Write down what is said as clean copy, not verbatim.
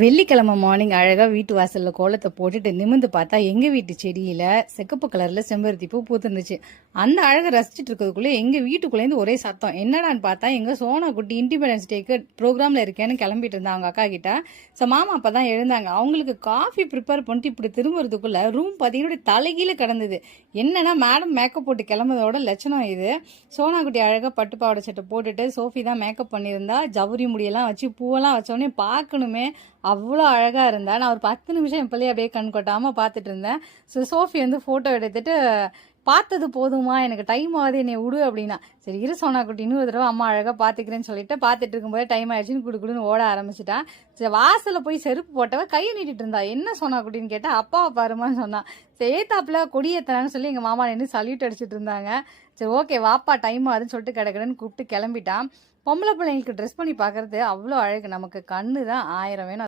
வெள்ளிக்கிழமை மார்னிங் அழகாக வீட்டு வாசலில் கோலத்தை போட்டுட்டு நிமிந்து பார்த்தா எங்கள் வீட்டு செடியில் செக்கப்பு கலரில் செம்பருத்தி பூ பூத்துருந்துச்சு. அந்த அழகை ரசிச்சுட்டு இருக்கிறதுக்குள்ளே எங்கள் வீட்டுக்குள்ளேருந்து ஒரே சத்தம். என்னடான்னு பார்த்தா எங்கள் சோனா குட்டி இண்டிபெண்டன்ஸ் டேக்கு ப்ரோக்ராமில் இருக்கேன்னு கிளம்பிட்டு இருந்தாங்க அவங்க அக்கா கிட்ட. ஸோ மாமா அப்போ தான் எழுந்தாங்க. அவங்களுக்கு காஃபி ப்ரிப்பேர் பண்ணிட்டு இப்படி திரும்புறதுக்குள்ளே ரூம் பார்த்தீங்கன்னா தலைகீழ கிடந்தது. என்னன்னா மேடம் மேக்கப் போட்டு கிளம்புறதோட லட்சணம் இது. சோனா குட்டி அழகாக பட்டு பாவாடை சட்டை போட்டுட்டு சோஃபி தான் மேக்கப் பண்ணியிருந்தா. ஜவுரி முடியெல்லாம் வச்சு பூவெல்லாம் வச்சோடனே பார்க்கணுமே அவ்வளோ அழகாக இருந்தா. நான் ஒரு 10 நிமிஷம் என் பிள்ளைய அப்படியே கண் கொட்டாமல் பார்த்துட்டு இருந்தேன். ஸோ சோஃபி வந்து ஃபோட்டோ எடுத்துட்டு பார்த்தது போதுமா, எனக்கு டைம் ஆகுது, என்னை விடு அப்படின்னா. சரி இரு சோனா குட்டி இன்னொரு தடவை அம்மா அழகாக பார்த்துக்கிறேன்னு சொல்லிட்டு பார்த்துட்டு இருக்கும்போது டைம் ஆயிடுச்சுன்னு குடுக்குடுன்னு ஓட ஆரம்பிச்சிட்டா. சரி வாசலில் போய் செருப்பு போட்டவ கையை நீட்டிட்டு இருந்தா. என்ன சோனா குட்டின்னு கேட்டால் அப்பாவை பாருமான்னு சொன்னான். சரி ஏத்தாப்புல கொடியேத்தனான்னு சொல்லி எங்கள் மாமா நின்று சல்யூட் அடிச்சுட்டு இருந்தாங்க. சரி ஓகே வாப்பா டைம் ஆகுதுன்னு சொல்லிட்டு கிடக்குறேன்னு கூப்பிட்டு கிளம்பிட்டான். பொம்பளை பிள்ளைங்களுக்கு ட்ரெஸ் பண்ணி பார்க்கறது அவ்வளோ அழகு. நமக்கு கண்ணு தான் 1000 வேணும்.